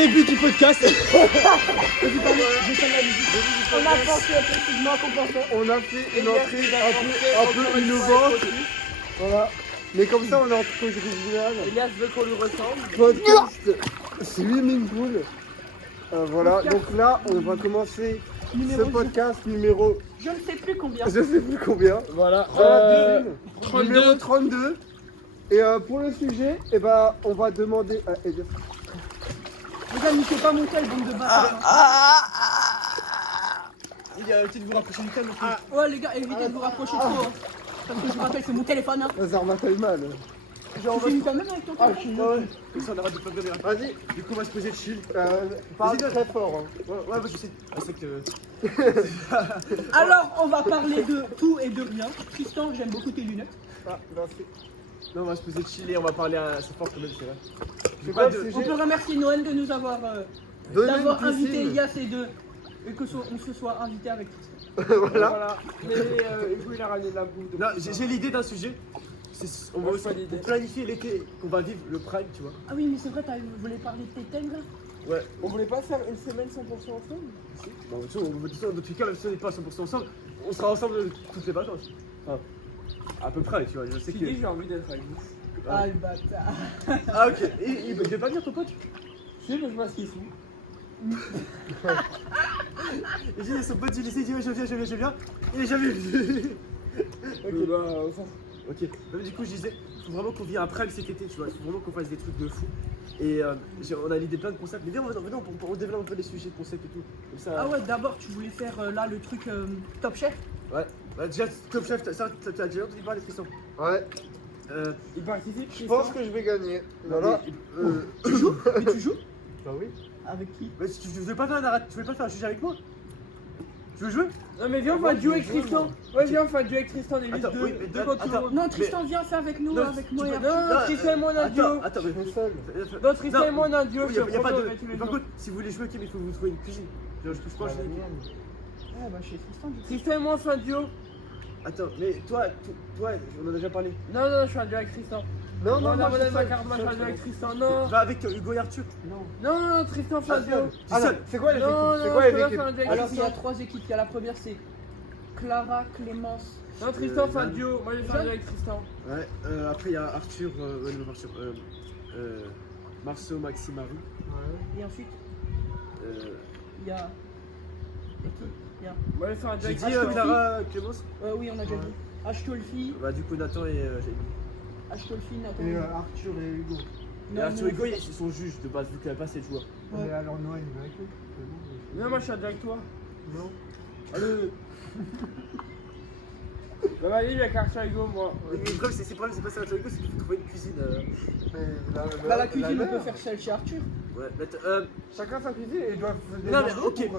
Début du podcast. On a pensé effectivement qu'on pensait. On a fait une entrée un peu innovante. Voilà. Mais comme ça, on est en cause originale. Elias veut qu'on lui ressemble. Podcast Swimming Pool. Voilà, donc là, on va commencer ce podcast numéro. Je ne sais plus combien. Je sais plus combien. Voilà. Numéro 32. Et pour le sujet, eh ben, on va demander à Elias. Les gars, niquez pas mon tel, bande de bâtards. Il y a peut-être vous rapprocher du thème. Ouais, les gars, évitez de vous rapprocher trop. Hein. Parce que je vous rappelle, c'est mon téléphone. Hein. Ça m'a fait mal. Tu finis quand même avec ton téléphone. Ça on arrête de pas bien. Vas-y, Du coup on va se poser de chill. parle Vas-y, très fort. Hein. Ouais, je sais. Ah, c'est que. Alors, on va parler de tout et de rien. Tristan, j'aime beaucoup tes lunettes. Ah, merci. Non, on va se poser de chill et on va parler à. C'est fort quand même, c'est vrai. C'est quoi le On sujet? peut remercier Noël de nous avoir, Donner d'avoir une invité piscine. Elias et que on se soit invité avec Tristan. Voilà. Mais vous, il a ramené de la bouffe. Non, j'ai l'idée d'un sujet. On va Moi, aussi je pas l'idée. pour planifier l'été qu'on va vivre, le prime, tu vois. Ah oui, mais c'est vrai, tu voulais parler de tes thèmes là. Ouais. On voulait pas faire une semaine 100% ensemble? Bon, de toute façon, dans tous les cas, même si on n'est pas 100% ensemble, on sera ensemble toutes les vacances. Enfin, à peu près, tu vois. Je sais que. j'ai envie d'être avec vous. Ah le bâtard. Ah, ok. Et il devait pas venir ton pote? Si, mais je vois ce qu'il fout. Et j'ai son pote du lycée, il dit ouais, je viens. Il est jamais venu. Ok. Ok. Donc, du coup, je disais, faut vraiment qu'on vienne un prime cet été, tu vois. Faut vraiment qu'on fasse des trucs de fou. Et on a l'idée de plein de concepts. Mais viens, on développe un peu les sujets de concepts et tout. Comme ça. Ah ouais, d'abord tu voulais faire là le truc Top Chef. Ouais. Bah, déjà, Top Chef, t'as déjà entendu parler, Tristan? Ouais. Il participe. Je pense que je vais gagner. Voilà. Tu joues? Mais tu joues? Bah oui. Avec qui? Mais tu veux pas faire un sujet avec moi? Tu veux jouer? Non mais viens, on va duo avec Tristan. Ouais, viens, on va duo avec Tristan et Attends, oui, mais attends, Non, Tristan, viens, fais avec nous, Non, avec moi et tu Arthur. peux- Non, Tristan et moi on a un duo. Attends, mais Je suis seul. Non, Tristan et moi on a un duo. Oui, je y a pas de. promets, tous les Par jours. contre, si vous voulez jouer, ok, mais il faut que vous trouver une cuisine. Genre, je pense que Ah bah chez Tristan. Tristan et moi on fait un duo. Attends, mais toi, on en a déjà parlé. Non, je suis un duo avec Tristan. Non, On a moi, donné je suis ma seul. carte, moi je suis un duo avec Tristan. Non, Va avec Hugo et Arthur. non, Tristan fait un duo. Ah non, c'est quoi les équipes? Non, C'est non, quoi je les peux pas équipes? faire un duo avec Alors il y a Tristan. 3 équipes. Il y a la première c'est Clara, Clémence. Non, Tristan fait un Van. duo. Moi je fais un duo avec Tristan. Ouais, après il y a Arthur, non, Arthur, Marceau, Maxime, Marie. Et ensuite il y a. Et qui Il y a. Moi je fais un duo J'ai avec dit Tristan. Clara, Clémence. Oui, on a déjà dit. Ashtolfi, Bah, du coup, Nathan et j'ai dit. Nathan. Et Arthur et Hugo. Et Non, Arthur non, et Hugo, ils sont juges de base, vu qu'il n'y a pas 7 joueurs. Ouais. Mais alors Noël, il va avec eux. Non, moi je suis un duo avec toi. Non. Allez. Bah vas-y, j'ai Arthur et Hugo, moi. Le problème, c'est pas Arthur et Hugo, c'est qu'il faut trouver une cuisine. Bah la cuisine on peut faire celle chez Arthur. Ouais, Chacun sa cuisine et ils doivent. Non, mais ok.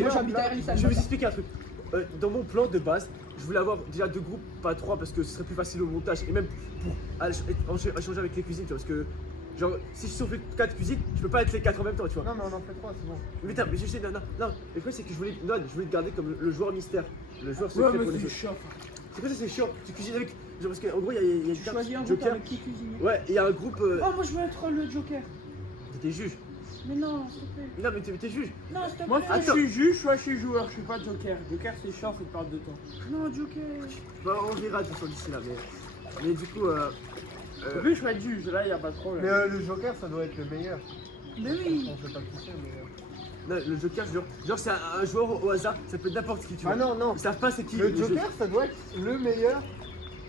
Moi j'habite à Erlis. Je vais vous expliquer un truc. Dans mon plan de base, je voulais avoir déjà 2 groupes, pas 3, parce que ce serait plus facile au montage et même pour échanger avec les cuisines, tu vois. Parce que, genre, si je fais 4 cuisines, je peux pas être les 4 en même temps, tu vois. Non, mais on en fait 3, c'est bon. Mais je sais, non. Le problème, c'est que je voulais te garder comme le joueur mystère, le joueur secret Ouais, pour mais les c'est autres. chiant. C'est quoi ça, c'est chiant? Tu cuisines avec. Genre, parce qu'en gros, il y a une Tu carte choisis un groupe Joker. avec qui cuisiner. Ouais, et il y a un groupe. Oh moi je veux être le Joker. T'es juge. Mais non, s'il te plaît. Non, mais t'es juge. Non, s'il te Moi, plaît. soit je suis juge, soit je suis joueur. Je suis pas Joker. Joker, c'est chiant, c'est de perdre de temps. Non, Joker. Bah, on verra de toute façon d'ici là, mais du coup. Au plus, je vais être juge. Là, y a pas de problème. Mais le Joker, ça doit être le meilleur. Mais oui. On sait pas qui c'est, mais. Non, le Joker, genre c'est un joueur au hasard, ça peut être n'importe qui, tu vois. Ah non. Ils savent pas c'est qui. Le Joker, ça doit être le meilleur.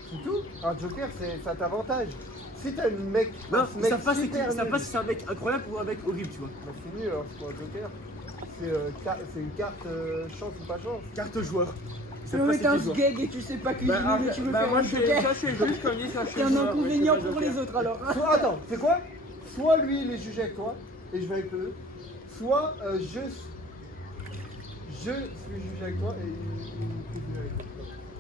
C'est tout. Un Joker, ça t'avantage. Si t'as une mec. Non, un ils mec savent pas c'est qui. super Ils savent nul, pas si c'est un mec incroyable ou un mec horrible, tu vois. Bah, c'est nul alors, c'est pas un Joker. C'est une carte chance ou pas chance. Carte joueur. Ils savent Mais pas oui, c'est t'es un qui, joueur. sgeg et tu sais pas cuisiner, mais tu veux faire moi, un je suis Joker. ça, je suis juge, comme dit, ça, je suis C'est un joueur, inconvénient mais je suis pour pas les Joker. autres alors. Soit, attends, c'est quoi? Soit lui il est jugé avec toi et je vais avec eux, soit je suis jugé avec toi et il est jugé avec toi.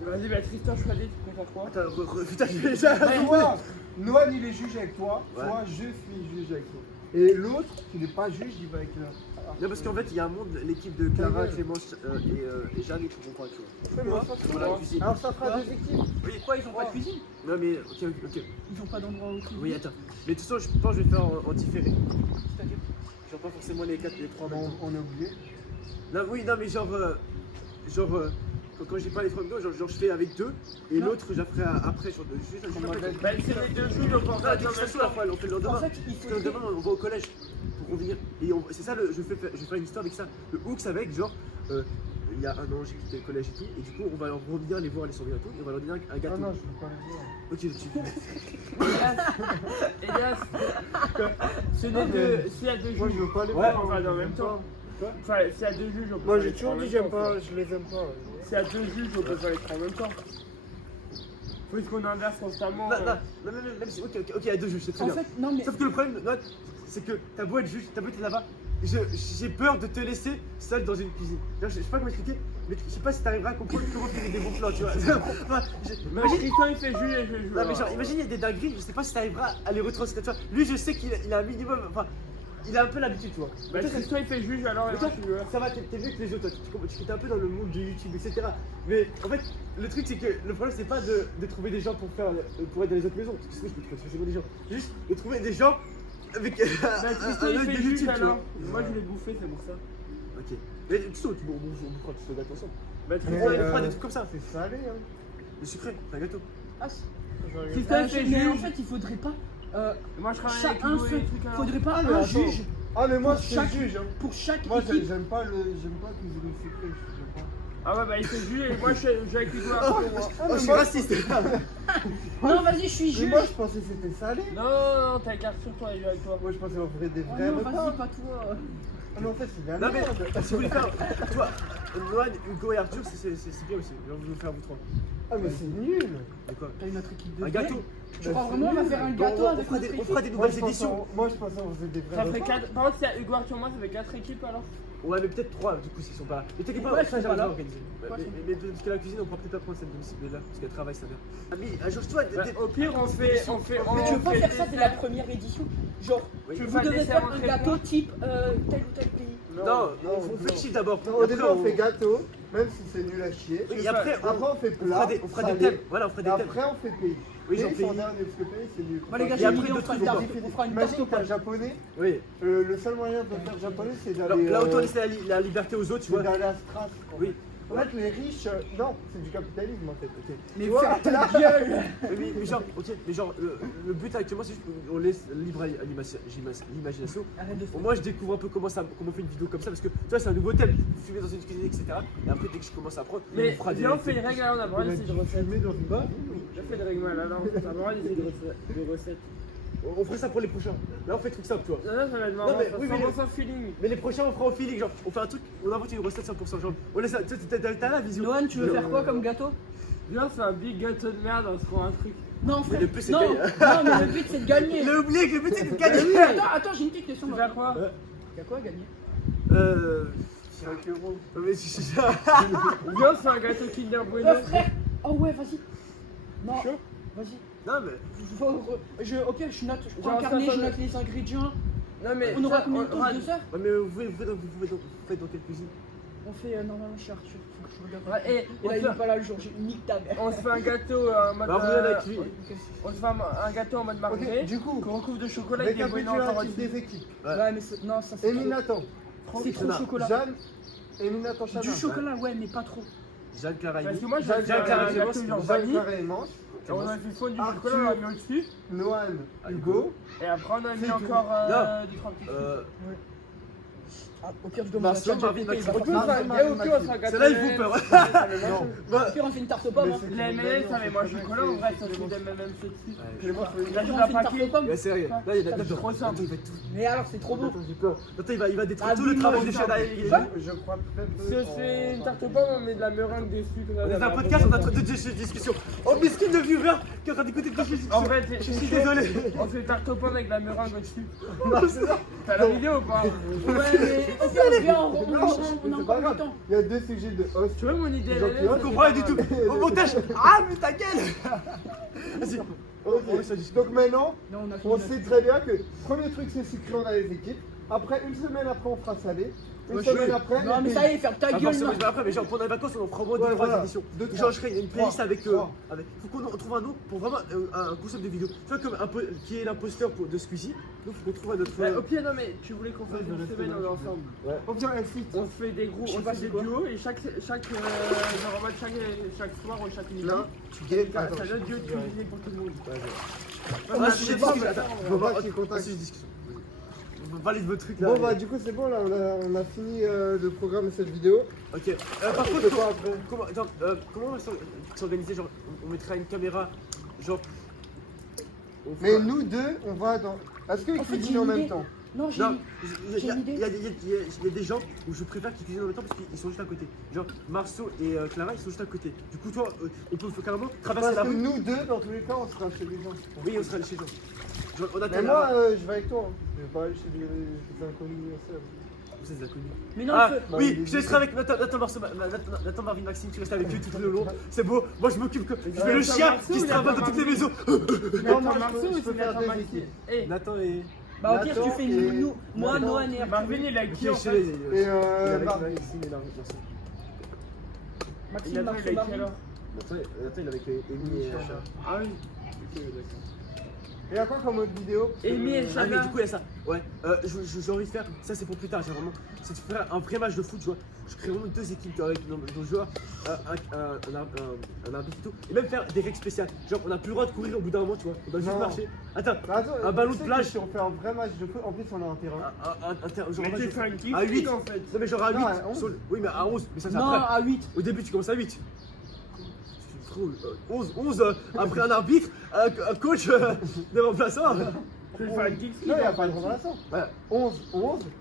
Vas-y, bah Tristan, choisis, tu préfères quoi? Attends, putain, j'ai déjà. Soit Noël il est jugé avec toi, Ouais. soit je suis jugé avec toi. Et l'autre qui n'est pas juge, il va avec Non, parce qu'en fait, il y a un monde, l'équipe de Clara, Clémence et Jeanne, ils pourront pas, tu vois. Fais-moi. Pour la cuisine. Alors ça fera 2 équipes. Oui, Quoi, ils ont pas de cuisine? non, mais ok. Ils ont pas d'endroit où cuisiner. Oui, attends. Mais de toute façon, je pense que je vais faire en différé. C'est-à-dire Genre pas forcément les 4 et les 3 en même temps. On est oublié. Non, oui, non, mais quand j'ai pas les 3 minutes, genre je fais avec 2 et Non. l'autre, je la ferai après. Genre, juste un après. Bah, c'est les 2 jours, donc on Non, va de toute façon, on fait le lendemain. En fait, il Parce que faut. le lendemain, on va au collège pour revenir. Et c'est ça, je vais faire une histoire avec ça. Le hooks avec, genre, il y a un an, j'ai quitté le collège et tout. Et du coup, on va leur revenir les voir, les surveiller et tout. Et on va leur donner un Ah gâteau. non, je peux pas les voir. Ok, tu Elias, s'il y a 2 Moi juges, je veux pas les ouais, voir. on va en même temps. Quoi? Enfin, s'il y a 2 juges, on peut Moi pas j'ai les toujours prendre en dit même j'aime temps, pas, je les aime pas. S'il y a 2 juges, on peut pas les prendre en même temps. Puisqu'on inverse constamment. Non, même si. Ok, il y a 2 juges, c'est très En bien. fait, non, mais. Sauf que le problème, c'est que t'as beau être juge, t'as beau être là-bas, j'ai peur de te laisser seul dans une cuisine. Genre, je sais pas comment expliquer, mais je sais pas si t'arriveras à comprendre comment faire des bons plans, tu vois. Enfin, Mais imagine, Tristan il fait juge et je joue. non, mais genre, imagine, il y a des dingueries, je sais pas si t'arriveras à les retranscrire, tu vois. Lui, je sais qu'il a un minimum, enfin, il a un peu l'habitude, tu vois. Bah, Toi, Tristan il fait juge alors mais et toi, moi je suis joueur. ça va, t'es mieux que les autres, toi. Tu étais un peu dans le monde de YouTube, etc. Mais en fait, le truc, c'est que le problème, c'est pas de trouver des gens pour être dans les autres maisons, parce que sinon, je peux trouver facilement des gens. C'est juste de trouver des gens avec Bah, Tristan il œil fait de juge YouTube, tu vois. alors. Moi je l'ai bouffé, c'est pour ça. Ok. Mais tu sais, on fera tout ce gâteau ensemble. Bah, On Tristan il fera des trucs comme ça. C'est salé hein. Le sucré, c'est un gâteau. Ah, Tristan il fait mais en juge. fait, il faudrait pas. Moi je travaille avec Chacun Lou et seul. les trucs alors. Faudrait pas Ah, mais un attends. juge Ah mais moi Pour je suis chaque- juge hein. pour chaque Moi équipe. j'aime pas cuisiner le sucré, j'aime pas. Ah ouais, bah il fait juge et moi je suis avec Hugo après moi. Oh, je suis raciste. Non, vas-y, je suis Mais juge. moi je pensais que c'était salé. Non, t'as carte sur toi, il est avec toi. Moi je pensais on ferait des Oh vrais non, repas. vas-y, pas toi. Ah mais en fait c'est de la Non, mais merde. si vous voulez faire, tu vois, Noël, Hugo et Arthur, c'est bien aussi. Genre, vous faire vous trois. Ah mais c'est nul. Et quoi? T'as une autre équipe de Un gâteau. Tu crois vraiment on va faire un gâteau avec notre On équipe? fera des Moi nouvelles je pensais éditions. moi je pensais on faisait des vrais Ça ferait repas. 4. Par contre, s'il y a Hugo Arthur, moi ça fait 4 équipes alors. Ouais, mais peut-être 3 du coup s'ils sont pas là. Mais t'inquiète pas, Ouais, ça ils sont pas j'arrive là. à organiser. Ouais, Mais parce que la cuisine, on pourra peut-être pas prendre cette demi-cible là, parce qu'elle travaille sa mère. Ah, mais genre, tu vois, Bah, au pire, on fait. Mais tu veux pas faire ça dès la première édition? Genre, Oui. Tu veux vous pas le devez dessert faire en un traitement gâteau type tel ou tel pays. Non, on fait le chiffre d'abord. Non, au début on fait gâteau, même si c'est nul à chier. Oui, et après, Après on fait on plat. fera des salé. thèmes. Voilà, on fera Et des thèmes. après on fait pays. Oui, j'en Pays, fais. c'est en dernier, parce que pays c'est nul. Bon, les gars, Et j'ai une après, idée, on d'autres fera une trucs, tarte. On fera une Imagine tarte aux t'as pommes. japonais, Oui. le seul moyen de faire japonais c'est Alors, d'aller. là, autant laisser la liberté aux autres, tu vois. C'est d'aller à Stras. Oui. En fait les riches, non, c'est du capitalisme en fait. Ok. Mais Tu vois, ferme ta là- gueule. Mais genre, ok, mais genre, le but actuellement, c'est juste qu'on laisse libre à l'imagination. Arrête de Bon, faire. moi, je découvre un peu comment on fait une vidéo comme ça, parce que tu vois, c'est un nouveau thème. Fumer dans une cuisine, etc. Et après, dès que je commence à apprendre, Mais on fera des. viens, on fait les règles alors, on a le droit Il a d'essayer dit de recettes. fumer dans une Quoi J'ai fait les règles mal alors, on a le droit d'essayer de recettes. On ferait ça pour les prochains. Là, on fait truc simple, tu vois. Non, ça va être Non, marrant, mais ça oui, sent mais- bon sans feeling. Mais les prochains, on fera au feeling. Genre, on fait un truc, on invente une recette 100%. Genre, on laisse ça. Tu sais, t'as la vision. Noan, tu veux faire quoi comme gâteau? Viens, c'est un big gâteau de merde, on se prend un truc. Non, frère. le but, c'est de Non, gagner. non, mais le but c'est de gagner. Il a oublié que le but, c'est de Oui, gagner. attends, j'ai une petite question. Tu vas quoi? Y'a quoi à gagner? 5 euros. Mais c'est ça. Viens, c'est un gâteau Kinder Bueno. Frère. Oh ouais, vas-y. Non. Chaud. Vas-y. Non, mais. Au pire, je note, je prends Genre, un carnet, ça, je ça- note les ingrédients. Non, mais. On aura ça, combien de temps? 2 heures? Ouais, mais vous faites dans quelle cuisine? On fait normalement chez Arthur. Faut que je regarde. Ouais, et Et on là, il fait- est pas là le jour, j'ai nique ta mère. on se fait un gâteau en mode. Bah, revenez avec lui. On se fait un gâteau en mode marbré. Ok, du coup, Qu'on recouvre de chocolat avec des Bueno encore récapitulatif au-dessus. des équipes. Ouais. Ouais, mais non, ça c'est Émile Nathan, trop. C'est trop Chana. chocolat. Jeanne, Émile Nathan Chana. Du chocolat, ouais, mais pas trop. Jeanne Clara Parce Amy. que moi, j'ai Jeanne fait un Clara gâteau Clémence, genre Jeanne vanille. Clara et Manche, Et on a fait fondre du Arthur. chocolat, on l'a mis au-dessus. Noan, Hugo. Et après, on a mis C'est tout. encore Non. des 3 petits trucs. Ah, au pire, je demande à Marceau, ChatGPT, Marvin, il va Maxime. Au faire pire, on ça. fait un- Marie, et au pire, on se fait un gâteau. Celle-là, il vous peur. Non. Bah, Au pire, on fait une tarte aux pommes. Mais Hein. c'est- Les M&M, ça met moins chocolat, en vrai, ça fait des M&M c'est dessus. Clément, Là, On je fait l'ai une tarte paqué. aux pommes. Ouais, sérieux. Là, il y a C'est de trop simple. Il va tout. Mais alors, c'est trop beau. Attends, j'ai peur. Attends, il va détruire Ah, tout le oui, travail moi, de je Shana. je crois très peu. Si on se fait une tarte aux pommes, on met de la meringue dessus. comme ça, On est ça dans un va podcast, on a pas. trop de discussions. Oh, miskin de viewer qui est en train d'écouter de discussions. En fait, Je suis désolé. On fait une tarte aux pommes avec de la meringue au-dessus. Non, c'est ça. T'as la vidéo ou pas? Ouais, mais au pire, viens, on a Non, encore c'est du pas grave. temps. Il y a 2 sujets de host. Tu vois mon idée Jean elle est Pierre, On là, comprend rien du tout. Au montage. Ah, mais ta gueule. Vas-y. Ok. Donc maintenant, Non, on a on fini. sait très bien que premier truc c'est sucré, on a les équipes. Après, une semaine après, on fera salé. Une Ouais, semaine je- après. Non, mais et ça y est, ferme ta Ah, gueule, forcément, non. je vais après, mais genre pendant les vacances, on en fera au moins 2-3 voilà. éditions. Deux, Genre, trois. je ferai une playlist Trois. avec. Trois. Faut qu'on trouve un nom pour vraiment un concept de vidéo. Tu vois, comme qui est l'imposteur de Squeezie. Donc, faut qu'on trouve un autre. Bah, au pire, non, mais tu voulais qu'on fasse Ouais, je une reste semaine là, on est je- ensemble. On vient ainsi. On se fait des groupes, Je sais on pas fait c'est des quoi. duos et chaque genre en mode chaque soir ou chaque midi. Là, tu gagnes. Ça Attends, donne Dieu de je- cuisiner pour tout le monde. Ah, si j'ai pas, discussion. mais- Attends, on va pas qu'il Ah, contacte. si, j'ai discussion. On va parler de vos trucs là. Bon, bah, du coup, c'est bon, là, on a fini de programmer cette vidéo. Ok. Par On contre, fait quoi après? comment on va s'organiser? Genre, on mettra une caméra. Genre. on Mais fera- nous deux, on va dans. Est-ce qu'ils En fait, cuisinent j'ai en une même idée. temps? Non, j'ai Non, il j'ai une idée. y a des gens où je préfère qu'ils cuisinent en même temps parce qu'ils sont juste à côté. Genre Marceau et Clara, ils sont juste à côté. Du coup, toi, on peut carrément traverser Parce la que rue. nous deux, dans tous les cas, on sera chez les gens. Oui, on sera allé chez eux. Genre, on attend Mais là. moi, je vais avec toi. Hein. Je vais pas aller chez des inconnus. C'est des inconnus. Mais non, Ah, feu. Bah, oui, il est je te laisserai avec Nathan Marceau, Nathan Marvin Maxime, tu restes avec eux tout le long. C'est beau. Moi, je m'occupe que. Je fais le Nathan chien Marceau qui se ou travaille de Nathan toutes les maisons. Non, moi, Nathan je Marceau peux- ou je peux c'est faire Nathan deux Maxime? équipes. Eh, Nathan et. Bah, au pire, tu Nathan fais et- nous, moi, Nathan. Noah, et Marvin, il est avec qui en Ok, fait? Et il est avec Marvin. Maxime et Marvin. Merci. Maxime, Nathan, il est Marceau, avec qui Marvin. alors? Nathan, il est avec Amy et Charles. Ah oui. Et à quoi comme autre vidéo? Amy et Ah mais Chana. du coup il y a ça, ouais, j'ai envie de faire, ça c'est pour plus tard, j'ai vraiment, c'est de faire un vrai match de foot, tu vois, je crée vraiment deux équipes avec nos joueurs, un arbitre et tout, et même faire des règles spéciales, genre on n'a plus le droit de courir au bout d'un moment, tu vois, on doit juste Non. marcher, attends, Bah, attends, Un ballon tu de sais plage. que Si on fait un vrai match de foot, en plus on a un terrain. genre, Mais un tu match fais un de- kick à 8, en fait. non mais genre à 8, Non, à 11. oui mais à 11, mais ça c'est Non, après, à 8. au début tu commences à 8. Frérot, 11, après un arbitre, un coach, des remplaçants. Tu fais un kick Non, il n'y a pas de remplaçant. Ouais. 11,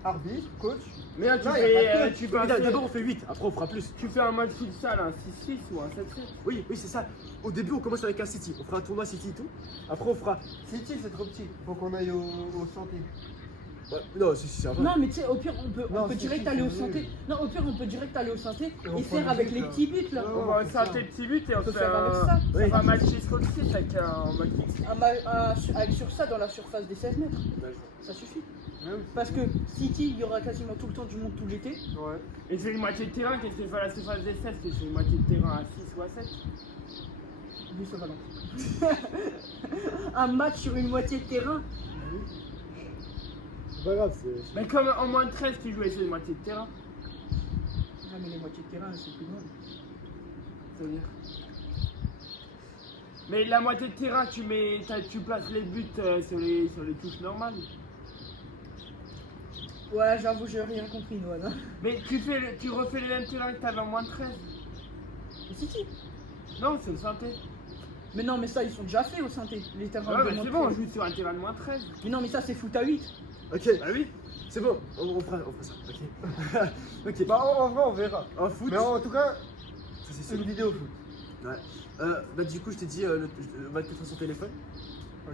arbitre, coach. Mais là, tu Non, y a pas de fais coach. tu fais un- D'abord on fait 8, après on fera plus. tu fais un match futsal, un 6-6 ou un 7-7. Oui, c'est ça. Au début, on commence avec un City. On fera un tournoi City et tout. Après, on fera. City, c'est trop petit. Faut qu'on aille au santé. Ouais, non, c'est un Non, mais tu sais, au pire, on peut Non, si, direct si, aller au c'est santé. mieux. Non, au pire, on peut direct aller au santé Et on et prend faire le avec but, les là. petits buts là. On va faire tes petits buts et on peut fait faire avec ça. on fait un match 6 contre 6 avec un match fixe. Avec sur ça dans la surface des 16 mètres. Ça suffit. Parce que City, il y aura quasiment tout le temps du monde tout l'été. Ouais. Et c'est une moitié de terrain, qu'est-ce que tu fais à la surface des 16? C'est une moitié de terrain à 6 ou à 7? Lui, ça balance. Un match sur une moitié de terrain. C'est pas grave, c'est. Mais comme en moins de 13 qui jouait sur une moitié de terrain, Ah, mais les moitiés de terrain, c'est plus loin. ça veut dire. Mais la moitié de terrain, tu places les buts sur les touches normales. Ouais, j'avoue, j'ai rien compris, Noah. Hein. Mais tu refais les mêmes terrains que t'avais en moins de 13. Et City. Non, c'est le synthé. Mais non, mais ça, ils sont déjà faits au synthé. Les terrains Ouais, de mais moins c'est de bon, on 13. joue sur un terrain de moins 13. Mais non, mais ça, c'est foot à 8. Ok, Bah oui. c'est bon, on fera ça. Ok. Ok. Bah, en vrai, on verra. En foot, Mais en tout cas, ça c'est c'est sûr. une vidéo foot. Ouais. Bah, du coup, je t'ai dit, on va te mettre son téléphone.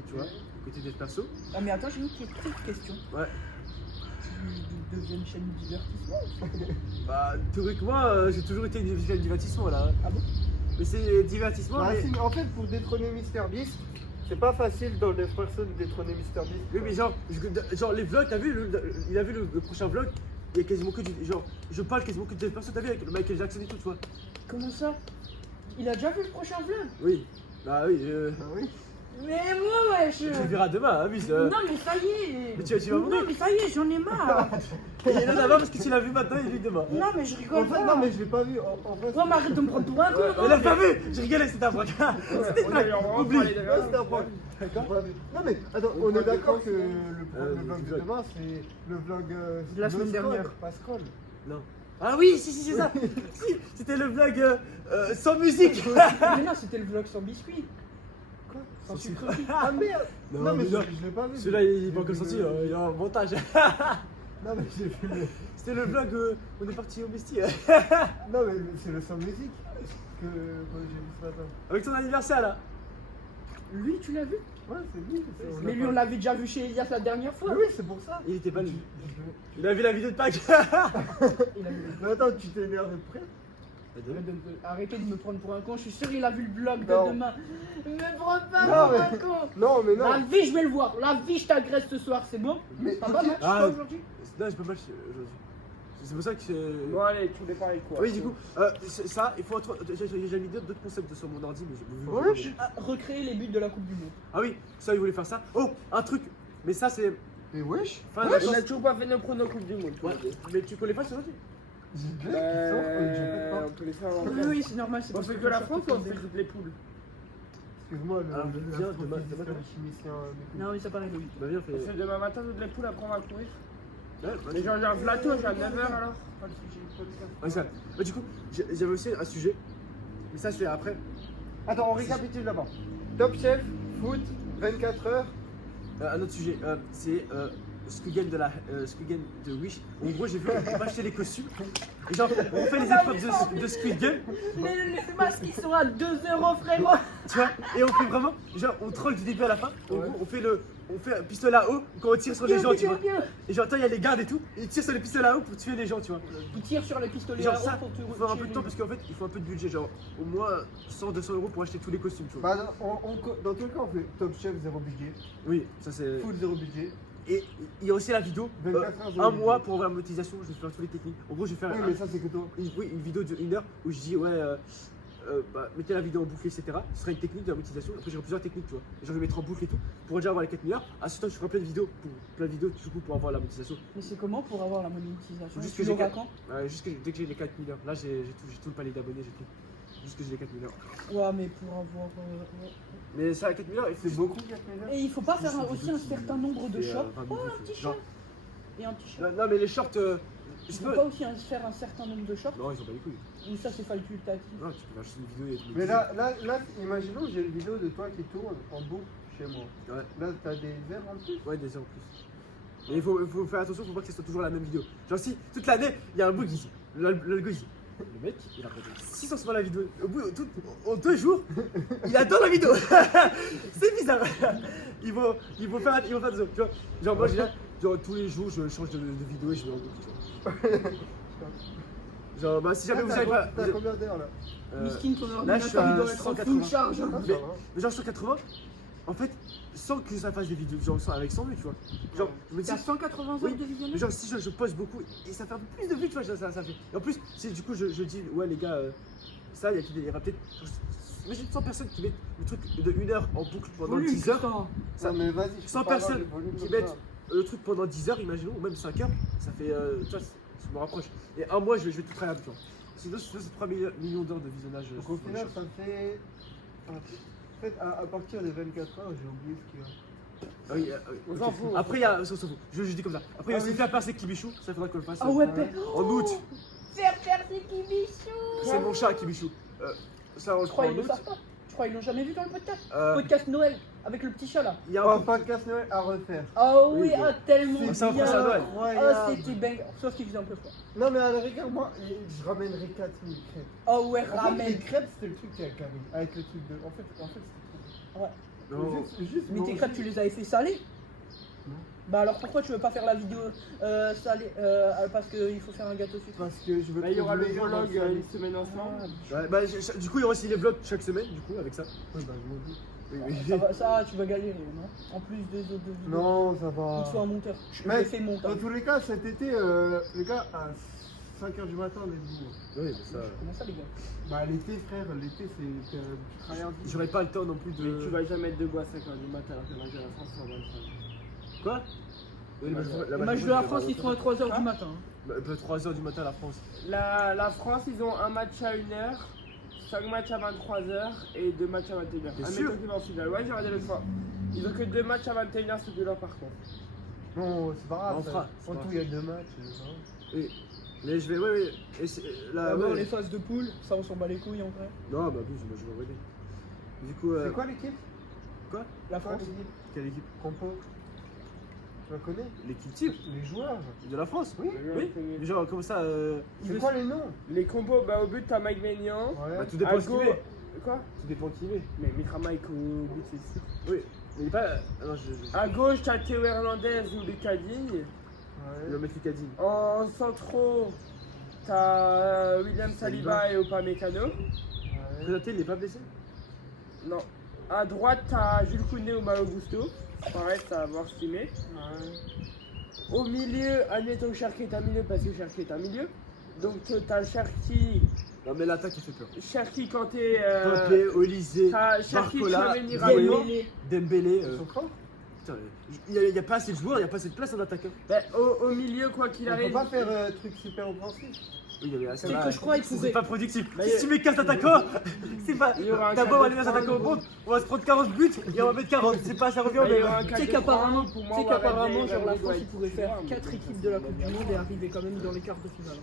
Tu vois, côté des perso. Oh, mais attends, j'ai une petite question. Ouais. Tu deviens une chaîne de divertissement. Bah, théoriquement, j'ai toujours été une chaîne de divertissement là. Ah bon? Mais c'est divertissement. Bah, mais... si, mais en fait, pour détrôner MrBeast, c'est pas facile dans les personnes de détrôner MrBeast. Oui, mais genre les vlogs, t'as vu, il a vu le prochain vlog, il y a quasiment que du. Genre, je parle quasiment que de personnes, t'as vu, avec le Michael Jackson et tout, tu vois. Comment ça? Il a déjà vu le prochain vlog? Oui. Bah oui, Ah oui. Mais moi, wesh! tu le verras demain, hein, Miss. Non, mais ça y est! Mais tu vas mourir. Non, mais ça y est, j'en ai marre! Il est là d'abord parce que tu l'as vu maintenant, il est demain. Non, mais je En rigole fait, pas! non, mais je l'ai pas vu. En vrai, Ouais, mais arrête de me prendre pour un con! On l'a pas vu, j'ai rigolé, c'était un prank. C'était une blague, oublie. Ouais, c'était un prank. D'accord. Ouais, mais- Non, mais attends, on est d'accord que le vlog de vlog. demain, c'est le vlog De la semaine no scroll, dernière. Pas scroll. Non. Ah oui, si, c'est ça. Si, c'était le vlog sans musique. Mais non, c'était le vlog sans biscuit! Quoi Sans Sans sucre! Ah merde. Non, Non, mais mais non. je l'ai pas vu. Celui-là, il est pas encore sorti, il est en montage. Non, mais j'ai vu le. C'était le vlog où on est parti au Bestie. Non, mais c'est le sans musique que j'ai vu ce matin. Avec ton anniversaire là. Lui, tu l'as vu? Ouais, c'est lui. Mais lui, on l'avait déjà vu chez Elias la dernière fois! Oui, c'est pour ça. Il était pas lui. Je- Il a vu la vidéo de Pâques. Il a vu. Mais attends, tu t'es énervé près? Arrêtez de me prendre pour un con, je suis sûr il a vu le vlog de Non. demain! Me prends pas Non, pour un mais- con! Non, mais non. La vie, je vais le voir! La vie, je t'agresse ce soir, c'est bon? Mais T'as ok. pas match Ah. toi, aujourd'hui? Non, j'ai pas mal aujourd'hui. C'est pour ça que. Bon, allez, tu voulais parler de quoi? Oui, du coup, ça, il faut. J'ai mis d'autres concepts sur mon ordi, mais j'ai Wesh. Recréer les buts de la Coupe du Monde. Ah oui, ça, il voulait faire ça. Oh, un truc. Mais ça, c'est. Mais wesh. Fin de On vacances. a toujours pas fait nos pronos Coupe du Monde. Ouais, mais tu connais pas ça aujourd'hui? J'ai de l'air qui sort, je peux pas. On peut les faire en Oui, oui, c'est normal. C'est On parce fait que que la ça France fait ou on fait plaisir. toutes les poules? Excuse-moi, Alors, viens, demain, l'astrophysicien, demain. le chimicien, le Non, oui, ça paraît logique. Bah, viens, On fait demain matin toutes les poules, après on va courir. Ouais, Mais genre, j'ai un plateau, j'ai à 9h alors. Pas de soucis, pas de soucis. ouais, ça. Bah, du coup, j'avais aussi un sujet. Mais ça, c'est après. Attends, on récapitule d'abord. Top Chef, foot, 24 heures. Un autre sujet, c'est Squid Game Squid Game de Wish. En gros, j'ai vu qu'on peut acheter les costumes. Et genre, on fait les épreuves de Squid Game, Les masques, ils sont à 2 €, frérot. tu vois, et on fait vraiment, genre, on troll du début à la fin. En gros, on fait un pistolet à eau quand on tire sur les gens, tu vois. Et genre, il y a les gardes et tout, et ils tirent sur les pistolets à eau pour tuer les gens, tu vois. Ils tirent sur les Et pistolets genre, à ça, eau pour te il faut un peu tuer de temps les- parce qu'en fait, il faut un peu de budget, genre, au moins 100-200 € pour acheter tous les costumes, tu vois. Bah, dans tous les cas, on fait Top Chef, 0 budget. Oui, ça c'est. Foot, 0 budget. Et il y a aussi la vidéo, 24 heures, un zéro mois budget. pour avoir la monétisation, je vais faire tous les techniques. En gros, je vais faire Oui, un- mais ça, c'est que toi. une vidéo de 1 heure où je dis ouais bah, mettez la vidéo en boucle etc. Ce sera une technique de la monétisation. Après j'aurai plusieurs techniques tu vois. Et je vais mettre en boucle et tout pour déjà avoir les 4 milliards. À ce temps je ferai plein de vidéos du coup pour avoir la monétisation. Mais c'est comment pour avoir la monétisation? Juste Tu que j'ai l'auras quatre- quand? Dès que j'ai les 4 milliards. Là j'ai tout le palier d'abonnés, j'ai tout. Juste que j'ai les 4 milliards. Ouais, mais pour avoir. Ouais. Mais ça à 4 milliards, C'est beaucoup, 4 milliards. Et il faut pas faire C'est aussi un certain nombre de shorts. Oh, un petit Genre, short et un t-shirt. non mais les shorts Il je faut peux. pas aussi faire un certain nombre de shorts. Non ils ont pas les couilles. Ou ça, c'est facultatif. Non tu peux acheter une vidéo et Mais là, imaginons, j'ai une vidéo de toi qui tourne en boucle chez moi. Ouais. Là, t'as des verres en plus. Ouais, des heures en plus. Et il faut faire attention, faut pas que ce soit toujours la même vidéo. Genre si toute l'année, il y a un bug ici. L'algo ici. Le mec, il a regardé 600 fois la vidéo. En 2 jours, il adore la vidéo. C'est bizarre. Ils vont faire des autres, tu vois. Genre moi, genre tous les jours, je change de vidéo et je vais en boucle, tu vois. Genre, bah si jamais vous savez pas. T'as combien d'heures là? Miskin, ton là, je suis ordinateur, à il doit être en 180. full charge. Ah, ça Mais- va. Genre sur 80, en fait, sans que ça fasse des vidéos, genre avec 100 vues, tu vois. Genre, je me dis. T'as 180 heures Oui, de mais visionnage? genre si je poste beaucoup et ça fait un peu plus de vues, tu vois, ça fait. Et en plus, c'est du coup je dis ouais les gars, ça il y aura peut-être. Imagine 100 personnes qui mettent le truc de 1 heure en boucle pendant Volume, 10 heures. putain. Ça- Non, mais vas-y, je 100 peux pas avoir personnes le volume qui comme mettent ça. le truc pendant 10 heures, imaginons, ou même 5 heures, ça fait. Tu vois, je me rapproche. Et un mois, je vais tout travailler, tu vois. Sinon, c'est 3 millions d'heures de visionnage. Donc au sur final, les ça fait. En fait, à partir de 24 heures, j'ai oublié ce qu'il y a. Ah oui, On ok. s'en fout. Après, il y a. Ça s'en fout. Je dis comme ça. Après, il y a Ah aussi oui. faire passer Kibichou, ça faudra qu'on le fasse. Ah ouais, Ouais. En août. Faire percer Kibichou. C'est mon chat, Kibichou. Ça, on le Je crois fera en qu'ils le août. savent pas. Je crois qu'ils l'ont jamais vu dans le podcast. Euh, Podcast Noël avec le petit chat là. Il y a Oh, un podcast Noël à refaire. Ah oui, Oui, ah, tellement C'est ça, on bien. fera ça à Noël. Ah, Incroyable. c'était bang. Sauf qu'il faisait un peu froid. Non, mais à la rigueur, moi, je ramènerai 4000 crêpes. Ah ouais, En fait, les ramène. crêpes, c'était le truc qui a carré. Avec le truc de. En fait, c'était trop. Ouais. Non. Juste Mais tes manger. crêpes, tu les avais fait saler? Non. Bah alors pourquoi tu veux pas faire la vidéo salée parce qu'il faut faire un gâteau sucré. Parce que je veux Bah, il y aura le meilleur dans vlog salé. une semaine ensemble. Ouais, bah, du coup, il y aura aussi les vlogs chaque semaine, du coup, avec ça. Ouais, bah, je m'en doute. Oui, oui. Ça, tu vas galérer, non? En plus des autres vidéos. Non, ça Il va. te faut un monteur. Je Mais fais le dans montage. tous les cas, cet été, les gars, à 5h du matin, on est debout. Oui, mais ça. Comment ça les gars? Bah, l'été, frère, l'été, c'est. Tu travailles J'aurais pas le temps non plus Mais de. tu vas jamais être debout à 5h du matin alors que le match de la France c'est à 25h. Quoi? Oui, Le match de la France, ils sont à 3h du matin. hein. 3h du matin, la France. La France, ils ont un match à 1h, 5 matchs à 23h et 2 matchs à 21h. T'es Un sûr mec qui va en finale. Ouais, j'ai regardé l'autre fois. Ils ont que 2 matchs à 21h, ce là par contre. Non, c'est pas grave. On ça. fera, c'est En pas tout, il y a 2 matchs. Oui. Mais je vais. Ouais, ouais. Et c'est- là, D'abord ouais. les phases de poule, ça on s'en bat les couilles en vrai. Non, bah, oui, moi je vais regarder. Du coup, C'est quoi l'équipe? quoi? La Quoi France. l'équipe? Quelle équipe? Compo. Tu la connais? L'équipe type Les joueurs. de la France? Oui. Oui. Mais genre, comme ça. C'est quoi les noms? Les combos, bah au but t'as Mike Maignan. Ouais. Bah, tout dépend de ce qu'il Ago- met. Quoi? Tout dépend de qui il met. Mais il mettra Mike au but, c'est sûr. Oui. Mais il est pas. Ah non, À gauche t'as Théo Hernandez ou Lucas Digne. Il va Ouais. mettre Lucadine. En centraux, t'as William Saliba et Upamecano. Ouais. Présenté, il est pas blessé? Non. À droite, t'as Jules Koundé ou Malo Gusto. Pareil, ça va voir ce qu'il met. Ouais. au milieu, admettons Cherki est un milieu parce que Cherki est un milieu. Donc t'as Cherki, Non, mais l'attaque, il fait peur. Cherki quand t'es. Papé, Olysée, T'as Cherki, Barcola, Tchouaméni, Raoult, Raoult. Dembélé. Ils sont forts. Putain, il n'y a pas assez de joueurs, il n'y a pas assez de place en attaque. Hein. Ben, au milieu, quoi qu'il On peut arrive. pas faire truc super offensif. Oui, mais assez C'est que je crois qu'il C'est pourrait. pas productif. Bah, si tu mets 15 attaquants, c'est pas. Il y aura un D'abord, on va cadre aller de mettre attaquants au prendre. monde, on va se prendre 40 buts et on va mettre 40. C'est pas, ça revient au Il y même. aura un Tu cadre sais de qu'apparemment, prendre, pour tu moi, sais on va qu'apparemment, arrêter, genre la Ramsey doit France, il être pourrait faire titulaire, 4 mais équipes de la Coupe du Monde et arriver quand même dans les quarts de finale.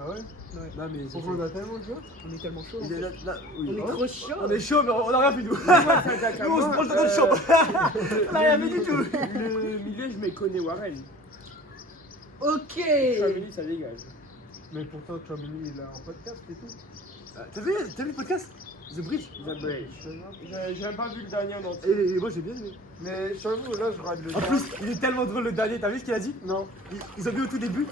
Ah ouais? Non, mais Pourquoi on a tellement de joueurs? On est tellement chaud. Il est là, oui. On est trop chaud. On est chaud, mais on a rien fait nous. Nous, on se prend dans notre chambre. On a rien fait du tout. Le milieu, je mets Koné Warren. Ok. Tchouaméni, ça dégage. Mais pourtant, Tchouaméni, il a un podcast et tout. T'as vu le podcast The Bridge? The Bridge. J'ai pas vu le dernier en entier. Et moi j'ai bien aimé. Mais j'avoue, là, je rate le En plus, il est tellement drôle le dernier, t'as vu ce qu'il a dit? Non. Ils ont dit au tout début,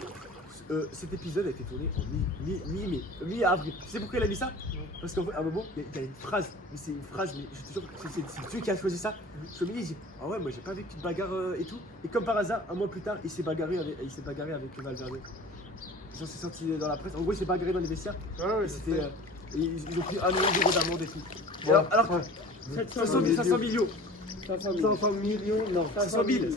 cet épisode a été tourné en mi-avril. Tu sais pourquoi il a mis ça? Parce qu'à un moment, il y a une phrase, mais c'est une phrase, mais je te jure, c'est Dieu qui a choisi ça. Chouamini il dit, ah ouais, moi j'ai pas vécu de bagarre et tout. Et comme par hasard, un mois plus tard, il s'est bagarré avec Valverde. J'en suis sorti dans la presse. En gros, il s'est bagarré dans les vestiaires. Ah ouais, Et c'était, ils ont pris 1 million d'euros d'amende et tout. Ouais. Alors Ouais. 500 millions. 500 millions, non. 500 000.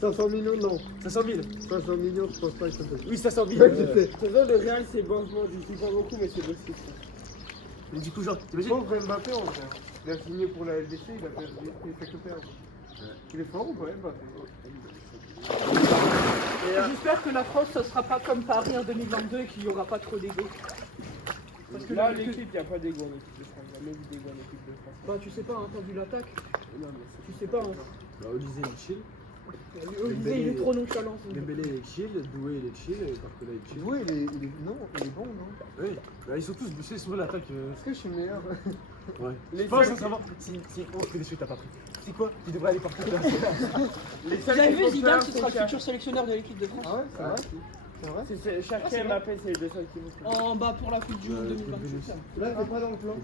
500 millions, non. 500 000. 500 millions, je pense pas que ça peut. Oui, 500 000. Ouais, je sais. De toute façon, le Real, c'est Benzema. Je suis pas beaucoup, mais c'est Benzema. Mais du coup, genre, t'imagines? Pauvre Mbappé, en vrai. Il a signé pour la LDC, il a perdu, il fait que perdre. Il est fort ou pas, Mbappé? J'espère que la France, ce sera pas comme Paris en 2022 et qu'il n'y aura pas trop d'ego. Parce que là, l'équipe, il n'y a pas d'égo en équipe de France. Il n'y a jamais vu d'égo en équipe de France. Bah, tu sais pas, hein, t'as vu l'attaque? Non, mais c'est. Tu sais pas, hein. Bah, Olysée, il est chill. Olivier, il est trop nonchalant. Dembélé, il est chill. Doué, il est chill. Barcola, il est chill. Oui, non, il est bon, non? Oui. Bah, ils sont tous bossés sur l'attaque. Est-ce que je suis le meilleur? Ouais. Les Je pense seuls- sincèrement, si on fait des choses que t'as pas pris. C'est quoi? Tu devrais aller partout. Les Vous seuls avez qui vu font Zidane, peur, ce c'est sera le Cher- futur sélectionneur de l'équipe de France? Ah ouais, c'est vrai? C'est vrai? C'est Cherki et Mbappé, c'est les deux seuls qui vont faire. En bas pour la Coupe du Monde 2028. Là, t'es pas dans le plan.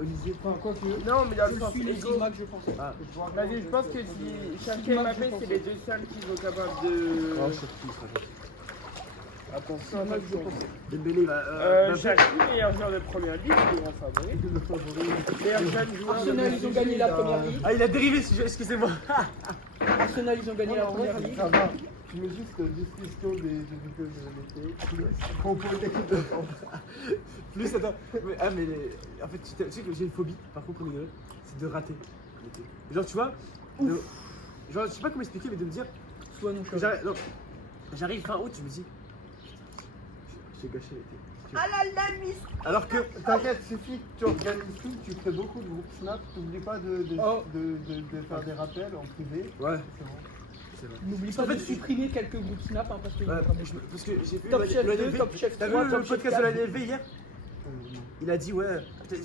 Olivier. Enfin, quoi que. Non, mais dans le Je sens suis les égo. IMAC, je pense. Ah, Vas-y, je pense que si Cherki et Mbappé, c'est les deux seuls qui sont capables de. oh, je sais plus, ça va. Attention, IMAC, je attention. pense. Dembélé va. Mbappé. Cherki, meilleur joueur de première ligue, le grand favori. Meilleur jeune joueur de Arsenal, ils ont gagné la première ligue. Ah, il a dérivé, excusez-moi. Arsenal, ils ont gagné la première ligue. Ça va. Tu mets juste discussion des vidéos de l'été. Plus concours d'équipe de France. Plus, attends. Mais en fait, tu sais que j'ai une phobie, par contre, comme c'est de rater. Genre, tu vois, genre, je sais pas comment expliquer, mais de me dire, Soit que nonchalant. j'arrive fin août, je me dis, j'ai gâché l'été. Ah là là, Miss. Alors que, T'inquiète, suffit que tu organises tout, tu fais beaucoup de groupes Snap, t'oublies pas de faire des rappels en privé. ouais, C'est bon. c'est vrai. N'oublie En pas fait, de supprimer quelques groupes Snap hein, parce qu'il y Ouais, a pas beaucoup. parce que j'ai vu Top Chef 2, l'ANLV. Top Chef T'as 3, vu Top le Chef podcast de 4. l'ANLV hier? Il a dit, ouais, tu sais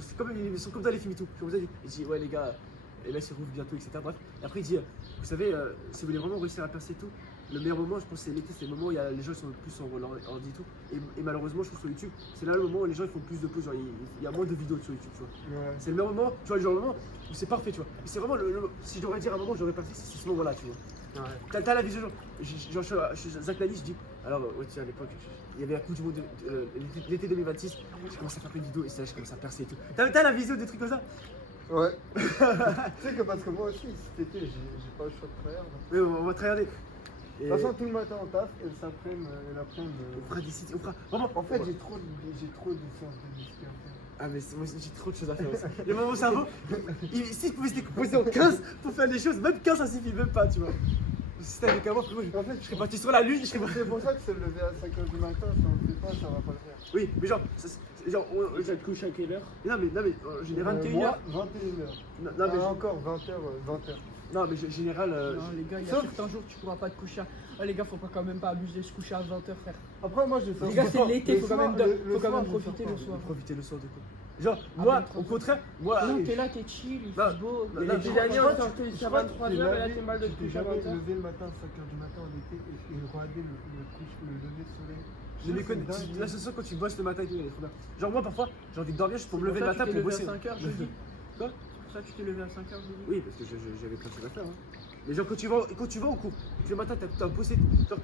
c'est comme ils sont comme dans les films et tout. Comme ça, il dit, ouais, les gars, et là, c'est rouvre bientôt, etc. Bref, et après, il dit, vous savez, si vous voulez vraiment réussir à percer tout, le meilleur moment, je pense, c'est l'été, c'est le moment où les gens sont le plus en ordi et tout. Et malheureusement, je trouve sur YouTube, c'est là le moment où les gens ils font plus de pauses. Genre, il y a moins de vidéos sur YouTube, tu vois. Ouais. C'est le meilleur moment, tu vois, le genre le moment où c'est parfait, tu vois. Et c'est vraiment si je devrais dire un moment où j'aurais percé, c'est ce moment-là, tu vois. Ouais. T'as la vision, genre, je suis Zach Lani, je dis, alors, ouais, tiens, à l'époque, il y avait la Coupe du Monde l'été 2026, j'ai commencé à faire plein de vidéos et ça, je commence à percer et tout. T'as la vision des trucs comme ça? Ouais. Tu sais que parce que moi aussi, cet été, j'ai pas le choix de travailler. Oui, on va te regarder. De toute façon, tout le matin on taffe et l'après-midi. On fera des sites, on fera. Vraiment, En fait, j'ai trop de séances de muscu à faire. ah, mais moi aussi, j'ai trop de choses à faire aussi. Et moi, mon cerveau, si je pouvais se décomposer en 15 pour faire des choses, même 15 ça suffit même pas, tu vois. Si c'était avec moi, moi, En fait, je serais parti sur la lune, je serais parti. c'est pour ça que se lever à 5h du matin, si on le fait pas, ça va pas le faire. Oui, mais genre, genre Tu te couches à quelle heure? non, mais en général, 21h. Moi, 21h. non, mais, Encore 20h. non, mais général, Non, les gars, il y a Sauf- certains jours tu pourras pas te coucher. Ah, les gars, faut pas quand même pas abuser de se coucher à 20h, frère. Après, moi, je fais Les gars, c'est l'été, faut quand même, faut quand même je profiter sors le pas. soir. profiter le soir de quoi. Genre, Ah, moi, 23. au contraire, moi. Non, t'es là, t'es chill, il Non, fait beau. non, Mais non, les je- deux derniers, je on crois sortait que- jusqu'à je crois que 23h tu et là, l'avais- t'es mal de tu t'es coucher à jamais 20h. levé le matin à 5h du matin en été et regarder le lever de soleil. Je les connais. La seule fois quand tu bosses le matin et tout, elle est trop bien. Genre, moi, parfois, j'ai envie de dormir juste pour me lever le matin pour bosser. à 5h, jeudi. Quoi? Ça, tu t'es levé à 5h, jeudi. Oui, parce que j'avais plein de choses à faire. Hein. Mais genre quand tu vas en cours et que le matin t'as bossé, genre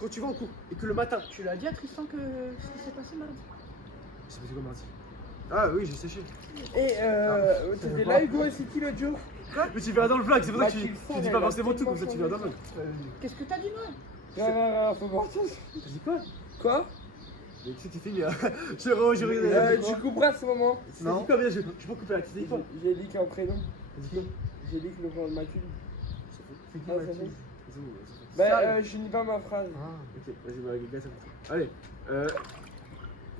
quand tu vas en cours et que le matin. Tu l'as dit à Tristan que ce qui s'est passé mardi? C'est passé comme mardi. Ah oui, j'ai séché. Et t'étais là, Hugo, et c'est qui l'autre jour? Mais tu verras dans le vlog, c'est pour ça que tu Mathilde, dis elle pas a forcément tout, tellement comme ça tu verras dans le vlog. Qu'est-ce que t'as dit, moi? Non, faut voir. T'as dit quoi? Quoi? Mais tu sais que t'es fini, hein. J'ai Tu couperas à ce moment. dit quoi, bien, je vais pas couper la tête. T'as dit quoi? J'ai dit qu'un prénom. T'as dit quoi? J'ai dit que le nom de Mathilde. C'est qui Ah, ça Mathilde? fait. Bah, je finis pas ma phrase. Ok, vas-y, bah, gars, ça va. Allez,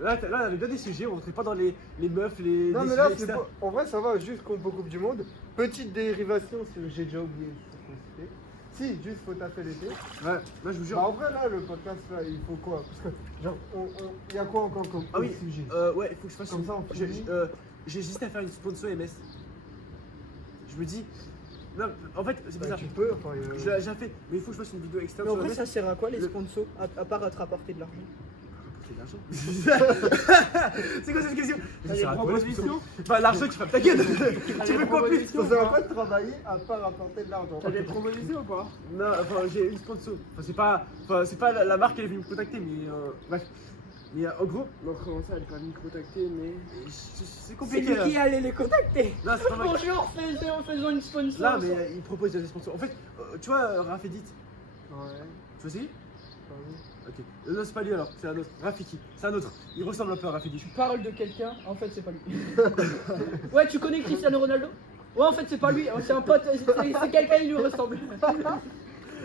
là, on avait bien des sujets, on rentrait pas dans les meufs, les. Non, des mais là, sujets c'est externes. pas... en vrai, ça va, juste contre Coupe du Monde. Petite dérivation, j'ai déjà oublié ce qu'on fait. Si, juste faut taffer l'été. Ouais, là, je vous jure. Bah, en vrai, là, le podcast, là, il faut quoi? Parce que, genre, il y a quoi encore comme Ah oui, sujet? ouais, il faut que je fasse Comme ça, on finit. j'ai hésité à faire une sponsor MS. Je me dis. Non, en fait, c'est pas Bah, ça. tu peux, enfin. Je l'ai déjà fait, mais il faut que je fasse une vidéo externe Mais en sur vrai, MS. ça sert à quoi les Le- sponsors à part à te rapporter de l'argent? C'est de l'argent. C'est quoi cette question? T'as des Ça sert à quoi, les sponsors? propositions? Bah, l'argent, tu fais ta gueule. T'as Tu des veux quoi plus? propositions Ça ou sert à pas? quoi de travailler à part apporter de l'argent? T'as des propositions ou pas? Non, enfin, j'ai une sponsor. Enfin, c'est pas la marque qui est venue me contacter, mais bref. Mais en gros, Non, comment ça, elle est pas venue me contacter, mais. c'est C'est compliqué. lui là. qui allait les contacter. Non, c'est pas mal. Bonjour, faisons une sponsor. Là, mais il propose des sponsors. En fait, tu vois, Rafedit, Ouais. tu vois c'est qui? Ah oui. Ok. Non, c'est pas lui alors, c'est un autre. Rafiki, c'est un autre. Il ressemble un peu à Rafedit. Tu parles de quelqu'un, en fait, c'est pas lui. Ouais, tu connais Cristiano Ronaldo? Ouais, en fait, c'est pas lui, c'est un pote, c'est quelqu'un, il lui ressemble.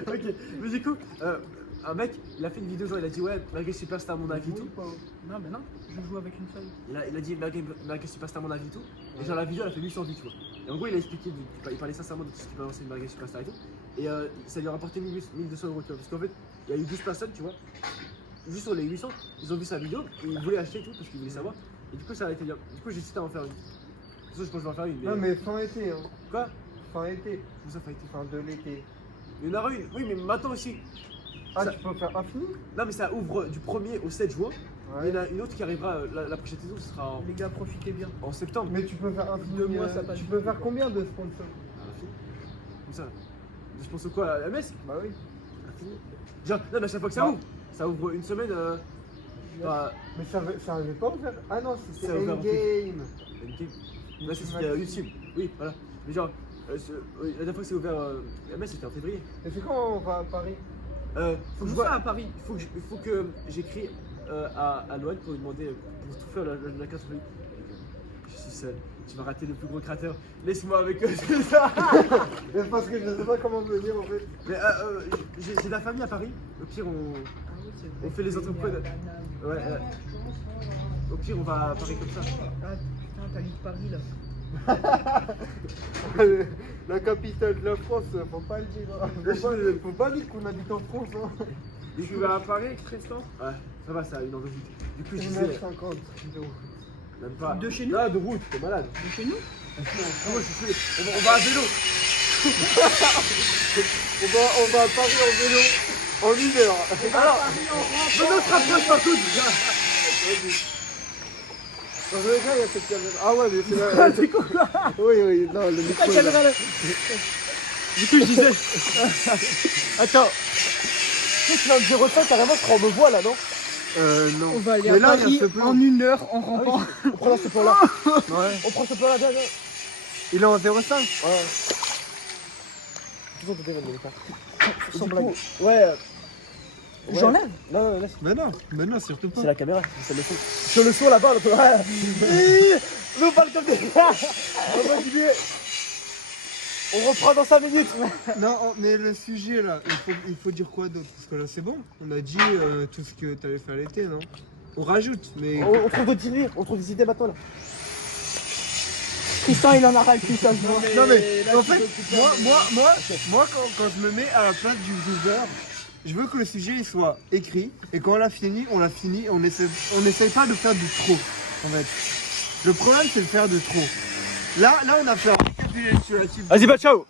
Ok, mais du coup, un mec, il a fait une vidéo, genre il a dit ouais, Malgré Superstar à mon avis et tout. Non, mais non, je joue avec une feuille. Il a dit Malgré Superstar à mon avis et tout. Et genre la vidéo elle a fait 800 vues, tu vois. Et en gros il a expliqué, il parlait sincèrement de tout ce qui balançait Malgré Superstar et tout. Et ça lui a rapporté 1200 euros, tu vois. Parce qu'en fait, il y a eu 12 personnes, tu vois. Juste sur les 800, ils ont vu sa vidéo et ils voulaient acheter et tout parce qu'ils voulaient savoir. Et du coup ça a été bien. Du coup j'ai hésité à en faire une. De toute façon je pense que je vais en faire une. Non, mais fin été, hein. Quoi? Fin été. Comment ça fait été? Fin de l'été. Il y en aura une, oui mais maintenant aussi. Ah, Ça- tu peux faire infini? Non mais ça ouvre du 1er au 7 juin. Ouais. Il y en a une autre qui arrivera, la prochaine saison, ce sera Les gars, profitez bien. en septembre. Mais tu peux faire infini. 2 mois, ça passe Tu vite. peux faire combien de sponsors? Comme ça. Je pense au quoi? À la messe? Bah oui. Infini. Genre, non mais à chaque fois que ça ouvre une semaine. Bah, Mais ça avait pas ouvert. Ah non, Ça c'était a ouvert en Endgame. Endgame. Là c'était YouTube. Oui, voilà. Mais genre, la dernière fois que c'est ouvert, la messe c'était en février. Et c'est quand on va à Paris? Faut que je Où ça, vois. à Paris? Il faut que j'écris à Loan pour lui demander pour tout faire la carte sur lui. Je suis seul. Tu vas rater le plus gros cratère. Laisse-moi avec eux, c'est ça. Mais parce que je sais pas comment venir en fait. Mais j'ai de la famille à Paris. Au pire, on fait les entreprises. Ouais. Au pire, on va à Paris comme ça. Ah putain, t'as lu de Paris là. La capitale de la France, faut pas le dire. Hein. Faut pas dire qu'on habite en France. Hein. Tu vas à Paris, Tristan? Ouais, ça va, ça a une heure de vite. Du coup, je 1,50 disais. 50 d'euros. Même pas. De chez nous? Là, de route, t'es malade. De chez nous? Ah, moi, je suis saoulé. On va à vélo. On va à Paris en vélo en 1 heure. Alors, Benoît se rapproche pas toutes. Dans le gars, il y a cette caméra. Ah ouais, mais c'est là. C'est quoi? Oui, oui, non, le micro. La est là. caméra là. Du coup, je disais. Attends. Tu viens de dire ça, carrément, je crois on me voit là, non? Non. On va aller Mais à là, il y a Paris ce plan. en 1 heure en rampant. On prend ce plan-là. Ouais. On prend ce plan-là, viens, viens. Il est en 0,5. Ouais. Toujours de téléphone, pas. Sans Du blague. coup, ouais. J'enlève. Non, non, laisse. Mais non, surtout pas. C'est la caméra, c'est le son. Sur le son là-bas, on peut. Nous on parle comme des. On va continuer. On reprend dans 5 minutes. Non, mais le sujet là, il faut dire quoi d'autre? Parce que là, c'est bon. On a dit tout ce que t'allais faire l'été, non? On rajoute, mais. On trouve d'autres idées, on trouve des idées maintenant là. Tristan, il en a ras le cul, ça se voit. Non mais en fait, moi quand je me mets à la place du viewer, je veux que le sujet il soit écrit et quand on l'a fini, on essaye pas de faire du trop en fait. Le problème c'est de faire du trop. Là on a fait un récapitulatif. Vas-y, bah ciao.